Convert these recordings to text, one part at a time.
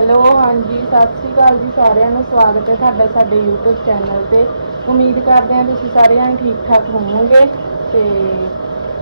Hello, ਹਾਂਜੀ, ਸਤਿ ਸ੍ਰੀ ਅਕਾਲ ਜੀ ਸਾਰਿਆਂ ਨੂੰ। ਸਵਾਗਤ ਹੈ ਤੁਹਾਡਾ ਸਾਡੇ YouTube ਚੈਨਲ ਤੇ। ਉਮੀਦ ਕਰਦੇ ਹਾਂ ਤੁਸੀਂ ਸਾਰੇ ਜਣੇ ਠੀਕ ਠਾਕ ਹੋਵੋਗੇ ਤੇ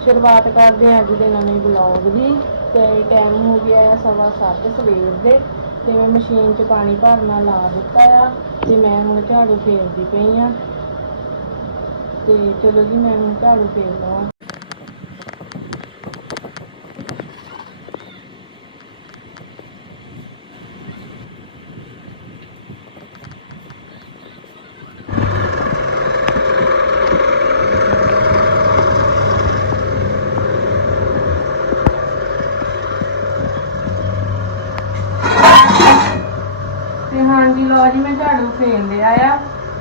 ਸ਼ੁਰੂਆਤ ਕਰਦੇ ਹਾਂ ਅੱਜ ਦੇ ਨਵੇਂ ਬਲੌਗ ਦੀ। ਤੇ ਟਾਈਮ ਹੋ ਗਿਆ ਆ ਸਵਾ ਸੱਤ ਸਵੇਰ ਦੇ ਤੇ ਮੈਂ ਮਸ਼ੀਨ 'ਚ ਪਾਣੀ ਭਰਨਾ ਲਾ ਦਿੱਤਾ ਆ ਤੇ ਮੈਂ ਹੁਣ ਝਾੜੂ ਫੇਰਦੀ ਪਈ ਆ। ਤੇ ਚਲੋ ਜੀ, ਮੈਂ ਹੁਣ ਝਾੜੂ ਫੇਰ ਲਵਾਂ। ਹਾਂਜੀ ਲੋ ਜੀ, ਮੈਂ ਝਾੜੂ ਫੇਰ ਲਿਆ ਆ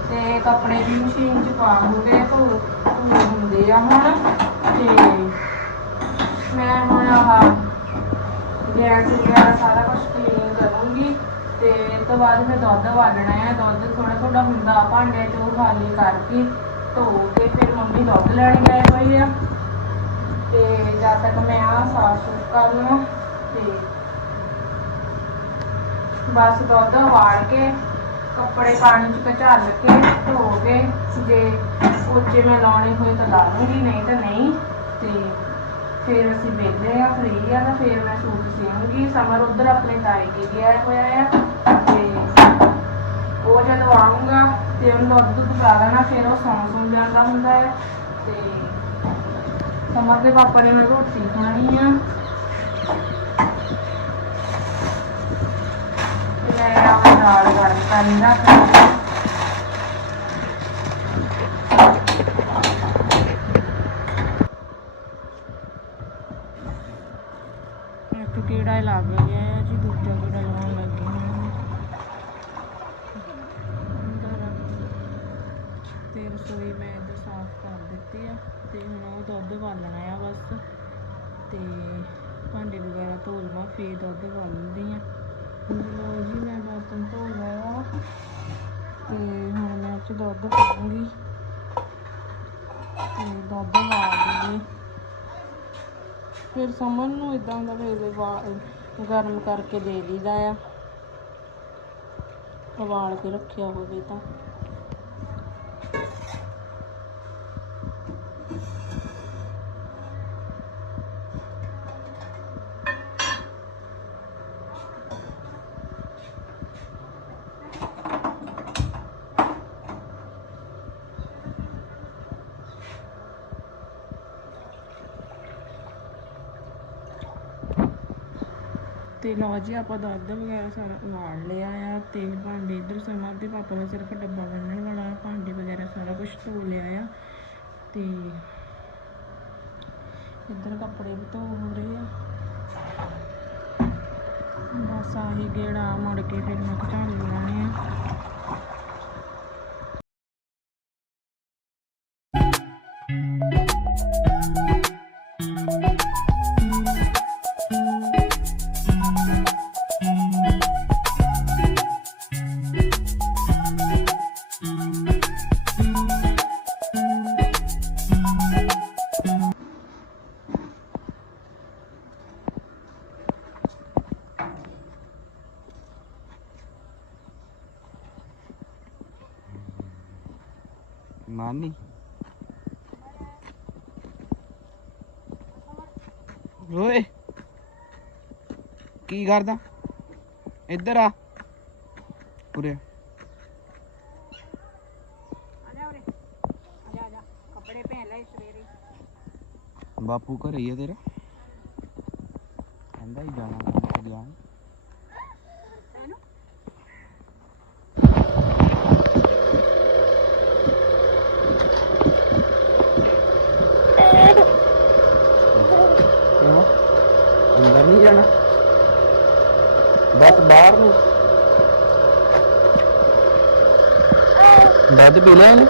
ਤੇ ਕੱਪੜੇ ਵੀ ਮਸ਼ੀਨ 'ਚ ਪਾ ਹੋ ਗਏ ਧੋ ਧੋ ਹੁੰਦੇ ਆ ਹੁਣ। ਤੇ ਮੈਂ ਹੁਣ ਆਹ ਗੈਸ ਵਗੈਰਾ ਸਾਰਾ ਕੁਝ ਕਲੀਨ ਕਰੂੰਗੀ ਤੇ ਇਸ ਤੋਂ ਬਾਅਦ ਮੈਂ ਦੁੱਧ ਵਾਲਣਾ ਹੈ ਦੁੱਧ ਥੋੜਾ ਥੋੜਾ ਹੁੰਦਾ ਭਾਂਡੇ 'ਚੋਂ ਖਾਲੀ ਕਰਕੇ ਧੋ ਕੇ ਫਿਰ ਮੰਮੀ ਦੁੱਧ ਲੈਣ ਗਏ ਹੋਏ ਆ। ਤੇ ਜਦ ਤੱਕ ਮੈਂ ਆ ਸਾਫ਼ ਸੁਥਰਾ ਕਰ ਲਵਾਂ ਤੇ ਬਸ ਦੁੱਧ ਵਾੜ ਕੇ, ਕੱਪੜੇ ਪਾਣੀ ਚ ਘਚਾਲ ਕੇ ਧੋ ਕੇ, ਜੇ ਉੱਚੇ ਮੈਂ ਲਾਉਣੇ ਹੋਏ ਤਾਂ ਲਾ ਲੂੰਗੀ, ਨਹੀਂ ਤਾਂ ਨਹੀਂ। ਤੇ ਫਿਰ ਅਸੀਂ ਵਿਹਲੇ ਆ ਫ੍ਰੀ ਆ ਤਾਂ ਫਿਰ ਮੈਂ ਸੂਟ ਸੀਉਂਗੀ ਸਮਰ ਉਧਰ ਆਪਣੇ ਤਾਏ ਕੇ ਗਿਆ ਹੋਇਆ ਆ। ਤੇ ਉਹ ਜਦੋਂ ਆਉਂਗਾ ਤੇ ਉਹਨੂੰ ਦੁੱਧ ਦੁੱਧ ਪਿਲਾ ਲੈਣਾ, ਫਿਰ ਉਹ ਸੌਂ ਸੌਂ ਜਾਂਦਾ ਹੁੰਦਾ ਹੈ ਤੇ ਸਮਰ ਦੇ ਪਾਪਾ ਨੇ ਮੈਂ ਰੋਟੀ ਖਾਣੀ ਆ। ਮੈਂ ਆਪਣੀ ਦਾਲ ਗਰਮ ਕਰਨ ਰੱਖ ਦਿੱਤੀ। ਇੱਕ ਕੀੜਾ ਹੀ ਲੱਗ ਗਿਆ ਹੈ ਜੀ ਦੂਜਾ ਕੀੜਾ ਲਾਉਣ ਲੱਗੀ ਹਾਂ ਅੰਦਰ ਤੇ ਰਸੋਈ ਮੈਂ ਇੱਧਰ ਸਾਫ਼ ਕਰ ਦਿੱਤੀ ਆ ਤੇ ਹੁਣ ਉਹ ਦੁੱਧ ਵਾਲਣਾ ਆ ਬਸ ਤੇ ਭਾਂਡੇ ਵਗੈਰਾ ਧੋ ਲਵਾਂ ਫੇਰ ਦੁੱਧ ਵਾਲਦੀ ਆ ਲੋ ਜੀ ਮੈਂ ਬਰਤਨ ਧੋ ਲਿਆ ਤੇ ਹੁਣ ਦੁੱਧ ਪਾਉਂਗੀ ਤੇ ਦੁੱਧ ਵਾਲ ਦੂੰਗੀ। ਫਿਰ ਸਮਨ ਨੂੰ ਇਦਾਂ ਦਾ ਵੇਲੇ ਗਰਮ ਕਰਕੇ ਦੇ ਦੀਦਾ ਆ। ਉਬਾਲ ਕੇ ਰੱਖਿਆ ਹੋਵੇ ਤਾਂ। ਤੇ ਲਓ ਜੀ ਆਪਾਂ ਦੁੱਧ ਵਗੈਰਾ ਸਾਰਾ ਉਬਾਲ ਲਿਆ ਆ ਤੇਲ ਭਾਂਡੇ ਇਧਰ ਸਮਾਂ ਦੇ ਪਾਪਾ ਦਾ ਸਿਰਫ ਡੱਬਾ ਬੰਨਣ ਵਾਲਾ ਆ, ਭਾਂਡੇ ਵਗੈਰਾ ਸਾਰਾ ਕੁਝ ਧੋ ਲਿਆ ਆ ਤੇ ਇੱਧਰ ਕੱਪੜੇ ਵੀ ਧੋ ਹੋ ਰਹੇ ਆ। ਬਸ ਆਹੀ ਗੇੜਾ ਮੁੜ ਕੇ ਫਿਰ ਮੈਂ ਝਾੜੂ ਲਾਉਣੇ ਆ। ਨਾਨੀ ਓਏ ਕੀ ਕਰਦਾ? ਇੱਧਰ ਆ। ਉਰੇ ਬਾਪੂ ਘਰੇ ਹੀ ਆ ਤੇਰਾ? ਕਹਿੰਦਾ ਹੀ ਜਾਣਾ ਕੰਮ ਤੇ ਗਿਆ ਕਿਉਂ ਅੰਦਰ ਨਹੀਂ ਜਾਣਾ ਬਸ ਬਾਹਰ ਨੂੰ ਦੁੱਧ ਪੀ ਲਿਆ ਇਹਨੇ?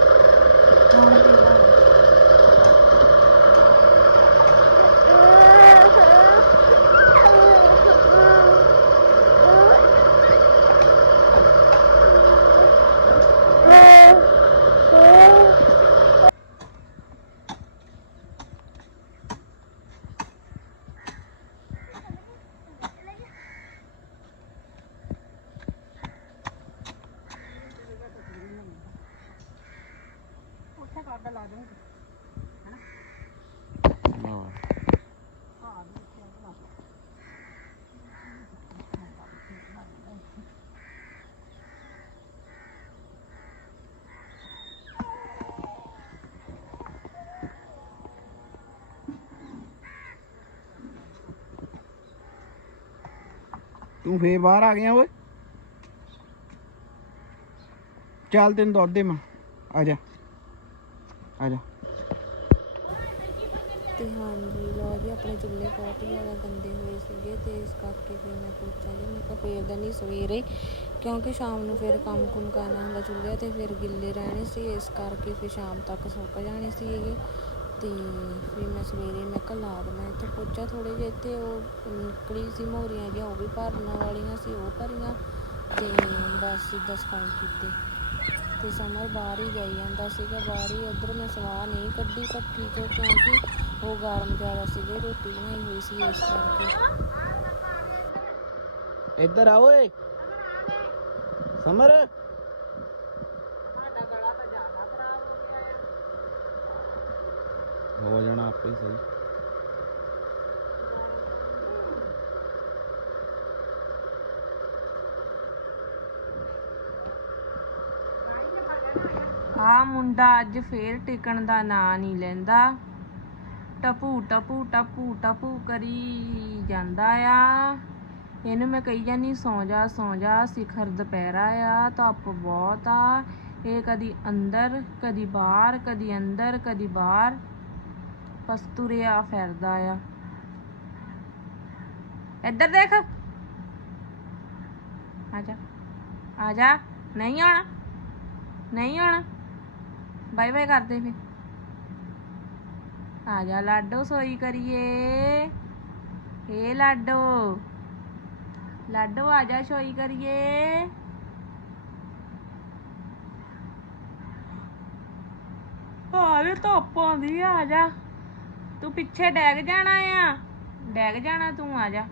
ਤੂੰ ਫੇਰ ਬਾਹਰ ਆ ਗਿਆ ਓਏ। ਚੱਲ ਤੈਨੂੰ ਦੁੱਧ ਦੇ ਮੈਂ ਆ ਜਾ। ਆ ਜਾ। ਤੇ ਹਾਂਜੀ ਲੋ ਜੀ, ਆਪਣੇ ਚੁੱਲ੍ਹੇ ਬਹੁਤ ਹੀ ਜ਼ਿਆਦਾ ਗੰਦੇ ਹੋਏ ਸੀਗੇ ਤੇ ਇਸ ਕਰਕੇ ਫਿਰ ਮੈਂ ਪੁੱਛਿਆ ਜੀ, ਮੈਂ ਕਿਹਾ ਫੇਰ ਦਾ ਨਹੀਂ ਸਵੇਰੇ, ਕਿਉਂਕਿ ਸ਼ਾਮ ਨੂੰ ਫਿਰ ਕੰਮ ਕੁਮ ਕਰਨਾ ਹੁੰਦਾ ਚੁੱਲ੍ਹੇ ਤੇ, ਫਿਰ ਗਿੱਲੇ ਰਹਿਣੇ ਸੀ, ਇਸ ਕਰਕੇ ਫਿਰ ਸ਼ਾਮ ਤੱਕ ਸੁੱਕ ਜਾਣੇ ਸੀਗੇ। ਅਤੇ ਫਿਰ ਮੈਂ ਸਵੇਰੇ ਮੈਂ ਕਿਹਾ ਲਾ ਦੇਣਾ ਇੱਥੇ ਪੁੱਛਿਆ ਥੋੜ੍ਹੇ ਜਿਹੇ ਤੇ ਉਹ ਨਿਕਲੀ ਸੀ ਮੋਰੀਆਂ ਜਿਹੀਆਂ, ਉਹ ਵੀ ਭਰਨ ਵਾਲੀਆਂ ਸੀ, ਉਹ ਭਰੀਆਂ ਅਤੇ ਬਸ ਇੱਦਾਂ ਸਫ਼ਾਈ ਕੀਤੀ। ਅਤੇ ਸਮਰ ਬਾਹਰ ਹੀ ਜਾਈ ਜਾਂਦਾ ਸੀਗਾ, ਬਾਹਰ ਹੀ ਉੱਧਰ ਮੈਂ ਸਵਾਹ ਨਹੀਂ ਕੱਢੀ ਭੱਠੀ ਚੋਂ ਕਿਉਂਕਿ ਉਹ ਗਰਮ ਜ਼ਿਆਦਾ ਸੀਗੇ, ਰੋਟੀ ਬਣਾਈ ਹੋਈ ਸੀ ਇਸ ਕਰਕੇ। ਇੱਧਰ ਆ ਓਏ। ਸਮਰ। ਹੀ ਸਹੀ। ਆ ਮੁੰਡਾ ਅੱਜ ਫੇਰ ਟਿਕਣ ਦਾ ਨਾਂ ਨਹੀਂ ਲੈਂਦਾ। ਟਪੂ ਟਪੂ ਟਪੂ ਟਪੂ ਕਰੀ ਜਾਂਦਾ ਆ। ਇਹਨੂੰ ਮੈਂ ਕਹੀ ਜਾਨੀ ਸੌਂ ਜਾ ਸੌਂ ਜਾ, ਸਿਖਰ ਦੁਪਹਿਰਾ ਆ, ਧੁੱਪ ਬਹੁਤ ਆ। ਇਹ ਕਦੀ ਅੰਦਰ, ਕਦੀ ਬਾਹਰ, ਕਦੀ ਅੰਦਰ, ਕਦੀ ਬਾਹਰ। ਬਸ ਤੁਰਿਆ ਫਿਰਦਾ ਆ। ਇੱਧਰ ਦੇਖ। ਆ ਜਾ। ਆ ਜਾ। ਨਹੀਂ ਆਉਣਾ। ਨਹੀਂ ਆਉਣਾ। ਬਾਏ ਬਾਏ ਕਰਦੇ ਫੇ ਆ ਜਾ ਲਾਡੋ, ਸੋਈ ਕਰੀਏ। ਏ ਲਾਡੋ। ਲਾਡੋ, ਆ ਜਾ ਸੋਈ ਕਰੀਏ। ਹਾਲੇ ਧੁੱਪ ਆਉਂਦੀ ਆ ਜਾ। ਤੂੰ ਪਿੱਛੇ ਡੈਗ ਜਾਣਾ ਆ? ਡੈਗ ਜਾਣਾ ਤੂੰ ਆ ਜਾ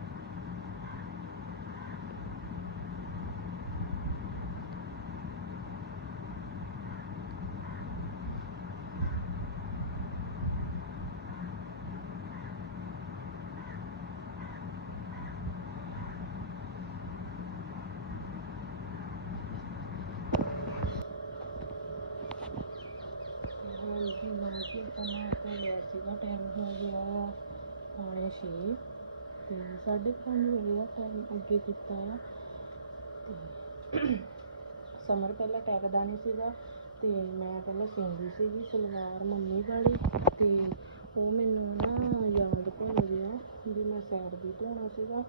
ਹਾਂਜੀ ਮੈਂ ਕਿ ਮੈਂ ਤੇ ਲਿਆ ਸੀਗਾ ਟਾਈਮ ਹੋ ਗਿਆ ਆ ਪੌਣੇ ਛੇ ਤੇ ਸਾਢੇ ਪੰਜ ਹੋ ਗਿਆ ਟਾਈਮ ਅੱਗੇ ਕੀਤਾ ਆ। ਤੇ ਸਮਰ ਪਹਿਲਾਂ ਟੈਕਦਾ ਨਹੀਂ ਸੀਗਾ ਤੇ ਮੈਂ ਪਹਿਲਾਂ ਸਿੰਦੀ ਸੀਗੀ ਸਲਵਾਰ ਮੰਮੀ ਵਾਲੀ ਤੇ ਉਹ ਮੈਨੂੰ ਨਾ ਯਾਦ ਭੁੱਲ ਗਿਆ ਵੀ ਮੈਂ ਸੈਰ ਵੀ ਧੋਣਾ ਸੀਗਾ।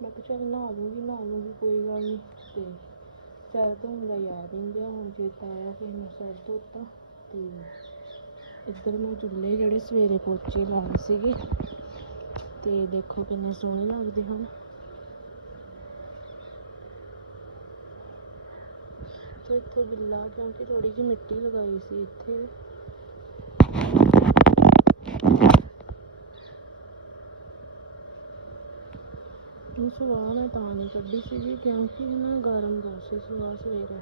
ਮੈਂ ਕਿਹਾ ਚੱਲ ਨਹਾ ਲੂੰਗੀ ਨਹਾ ਲੂੰਗੀ, ਕੋਈ ਗੱਲ ਨਹੀਂ ਤੇ ਸੈਰ ਧੋਣ ਦਾ ਯਾਦ ਨਹੀਂ ਗਿਆ, ਹੁਣ ਚੇਤਾ ਆਇਆ ਫਿਰ ਮੈਂ ਸੈਰ ਧੋਤਾ ਤੇ ਇੱਧਰ ਮੈਂ ਚੁੱਲ੍ਹੇ ਜਿਹੜੇ ਸਵੇਰੇ ਪੋਚੇ ਲਾਏ ਸੀਗੇ ਤੇ ਦੇਖੋ ਕਿੰਨੇ ਸੋਹਣੇ ਲੱਗਦੇ ਹਨ। ਤੇ ਇੱਥੇ ਗਿੱਲਾ ਕਿਉਂਕਿ ਥੋੜੀ ਜਿਹੀ ਮਿੱਟੀ ਲਗਾਈ ਸੀ ਇੱਥੇ। ਉਹ ਸਵਾਹ ਮੈਂ ਤਾਂ ਨਹੀਂ ਕੱਢੀ ਸੀਗੀ, ਕਿਉਂਕਿ ਨਾ ਗਰਮ ਬਹੁਤ ਸੀ ਸਵਾਹ ਸਵੇਰੇ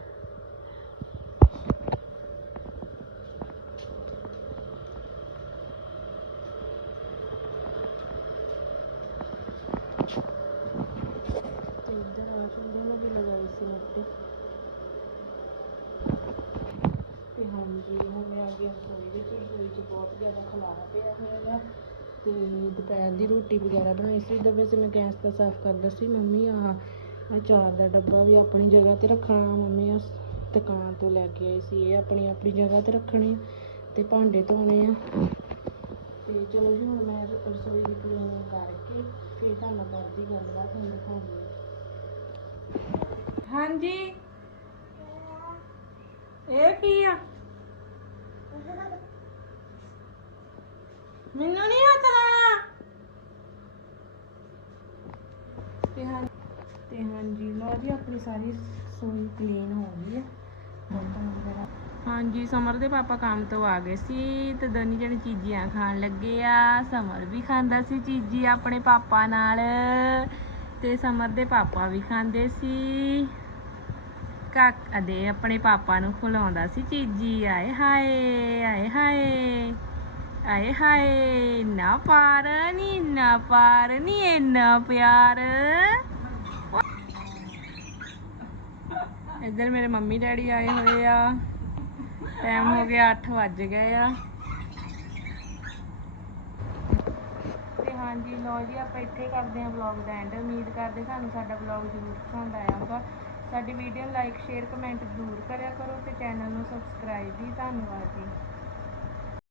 ਤੇ ਇੱਧਰ ਆ ਚੁੱਲ੍ਹੇ ਨੂੰ ਵੀ ਲਗਾਈ ਸੀ ਮਿੱਟੀ ਤੇ ਹਾਂਜੀ ਹੁਣ ਮੈਂ ਆ ਗਈ ਰਸੋਈ ਵਿੱਚ ਰਸੋਈ 'ਚ ਬਹੁਤ ਜ਼ਿਆਦਾ ਖਲਾਰਾ ਪਿਆ ਹੋਇਆ ਆ ਤੇ ਦੁਪਹਿਰ ਦੀ ਰੋਟੀ ਵਗੈਰਾ ਬਣਾਈ ਸੀ, ਤਾਂ ਵੈਸੇ ਮੈਂ ਗੈਸ ਤਾਂ ਸਾਫ਼ ਕਰਦਾ ਸੀ, ਮੰਮੀ ਆਹ ਅਚਾਰ ਦਾ ਡੱਬਾ ਵੀ ਆਪਣੀ ਜਗ੍ਹਾ ਤੇ ਰੱਖਣਾ, ਮੰਮੀ ਆ ਦੁਕਾਨ ਤੋਂ ਲੈ ਕੇ ਆਏ ਸੀ, ਇਹ ਆਪਣੀ ਆਪਣੀ ਜਗ੍ਹਾ ਤੇ ਰੱਖਣੇ ਤੇ ਭਾਂਡੇ ਧੋਣੇ ਆ। ਤੇ ਚਲੋ ਜੀ, ਹੁਣ ਮੈਂ ਰਸੋਈ ਦੀ ਕਲੀਨਿੰਗ ਕਰਕੇ ਫਿਰ ਤੁਹਾਨੂੰ ਕਰਦੀ ਗੱਲਬਾਤ, ਹੁਣ ਦਿਖਾਉਂਦੀ ਹਾਂਜੀ। ਇਹ ਕੀ ਆ? ਮੈਨੂੰ ਨਹੀਂ ਹੱਥ ਲਾਣਾ ਤੇ ਹਾਂ ਤੇ ਹਾਂਜੀ ਲੋ ਜੀ, ਆਪਣੀ ਸਾਰੀ ਸੋਈ ਕਲੀਨ ਹੋ ਗਈ ਹੈ। ਹਾਂਜੀ, ਸਮਰ ਦੇ ਪਾਪਾ ਕੰਮ ਤੋਂ ਆ ਗਏ ਸੀ ਤੇ ਦੋਨੀ ਜਣੇ ਚੀਜ਼ੀਆਂ ਖਾਣ ਲੱਗੇ ਆ। ਸਮਰ ਵੀ ਖਾਂਦਾ ਸੀ ਚੀਜ਼ੀ ਆਪਣੇ ਪਾਪਾ ਨਾਲ ਤੇ ਸਮਰ ਦੇ ਪਾਪਾ ਵੀ ਖਾਂਦੇ ਸੀ। ਕਾਕਾ ਦੇ ਆਪਣੇ ਪਾਪਾ ਨੂੰ ਖੁਲਾਉਂਦਾ ਸੀ ਚੀਜ਼ੀ, ਆਏ ਹਾਏ ਆਏ ਹਾਏ ਆਏ ਹਾਏ, ਨਾ ਪਾਰ ਨੀ, ਨਾ ਪਾਰ ਨੀ, ਇੰਨਾ ਪਿਆਰ। ਇੱਧਰ ਮੇਰੇ ਮੰਮੀ ਡੈਡੀ ਆਏ ਹੋਏ ਆ। ਟਾਈਮ ਹੋ ਗਿਆ 8 ਵੱਜ ਗਏ ਆ। ਤੇ ਹਾਂਜੀ ਲੋ ਜੀ, ਆਪਾਂ ਇੱਥੇ ਕਰਦੇ ਹਾਂ ਵਲੌਗ ਦਾ ਐਂਡ ਉਮੀਦ ਕਰਦੇ ਸਾਨੂੰ ਸਾਡਾ ਵਲੌਗ ਜ਼ਰੂਰ ਪਸੰਦ ਆਇਆ ਹੋਗਾ ਸਾਡੀ ਵੀਡੀਓ ਨੂੰ ਲਾਈਕ ਸ਼ੇਅਰ ਕਮੈਂਟ ਜ਼ਰੂਰ ਕਰਿਆ ਕਰੋ ਤੇ ਚੈਨਲ ਨੂੰ ਸਬਸਕ੍ਰਾਈਬ ਵੀ ਧੰਨਵਾਦ ਜੀ।